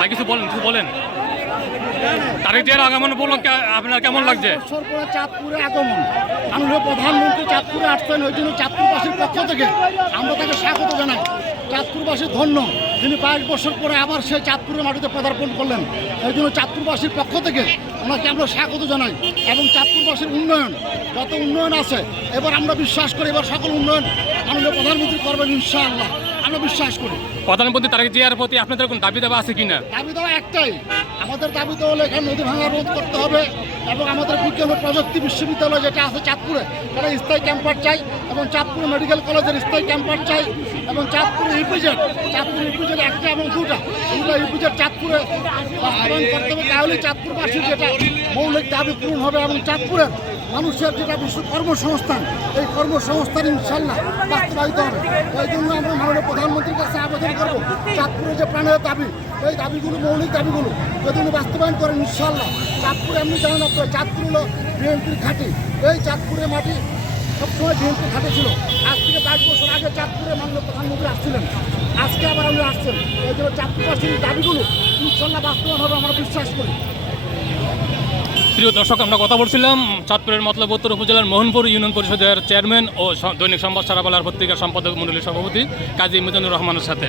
ভাই কিছু বলেন তারেক জিয়ার আগমন উপলক্ষে আপনার কেমন লাগছে? বছর পরে চাঁদপুরে আগমন, মাননীয় প্রধানমন্ত্রী চাঁদপুরে আসছেন, ওই জন্য চাঁদপুরবাসীর পক্ষ থেকে আমরা তাকে স্বাগত জানাই। চাঁদপুরবাসী ধন্য, তিনি 22 বছর পরে আবার সেই চাঁদপুরের মাটিতে পদার্পণ করলেন। এই জন্য চাঁদপুরবাসীর পক্ষ থেকে ওনাকে আমরা স্বাগত জানাই। এবং চাঁদপুরবাসীর উন্নয়ন, যত উন্নয়ন আছে এবার আমরা বিশ্বাস করি এবার সকল উন্নয়ন মাননীয় প্রধানমন্ত্রী করবেন ইনশাআল্লাহ, আমরা বিশ্বাস করি। প্রধানমন্ত্রী তারেক জিয়ার প্রতি আপনাদের কোনো দাবি দাবা আছে কিনা? দাবি দেওয়া একটাই, আমাদের দাবি তো হলো এখানে নদী ভাঙা রোধ করতে হবে এবং আমাদের বিজ্ঞান ও প্রযুক্তি বিশ্ববিদ্যালয় যেটা আছে চাঁদপুরে, তারা স্থায়ী ক্যাম্পাস চাই এবং চাঁদপুর মেডিকেল কলেজের স্থায়ী ক্যাম্পাস চাই এবং চাঁদপুর ইপিজেড একটা এবং দুটা ইপিজেড চাঁদপুরে বাস্তবায়ন করতে হবে। তাহলেই চাঁদপুরবাসীর যেটা মৌলিক দাবি পূরণ হবে এবং চাঁদপুরের মানুষের যেটা বিশ্ব কর্মসংস্থান, এই কর্মসংস্থান ইনশাল্লাহ বাস্তবায়িত হবে। এই জন্য আমরা মাননীয় প্রধানমন্ত্রীর কাছে আবেদন করব, চাঁদপুরের যে প্রাণের দাবি, এই দাবিগুলো মৌলিক দাবিগুলো যদি উনি বাস্তবায়ন করেন ইনশাল্লাহ চাঁদপুরে এমনি জানেন আপনার চাঁদপুর হলো বিএনপির ঘাঁটি, এই চাঁদপুরের মাটি সবসময় বিএনপির ঘাঁটি ছিল। আজ থেকে 22 বছর আগে চাঁদপুরে মাননীয় প্রধানমন্ত্রী আসছিলেন, আজকে আবার উনি আসছেন। এই জন্য চাঁদপুরবাসীর দাবিগুলো ইনশাল্লাহ বাস্তবায়ন হবে আমরা বিশ্বাস করি। প্রিয় দর্শক, আমরা কথা বলছিলাম চাঁদপুরের মতলব উত্তর উপজেলার মোহনপুর ইউনিয়ন পরিষদের চেয়ারম্যান ও দৈনিক সংবাদ সারাবালার পত্রিকার সম্পাদক মণ্ডলীর সভাপতি কাজী মিজানুর রহমানের সাথে।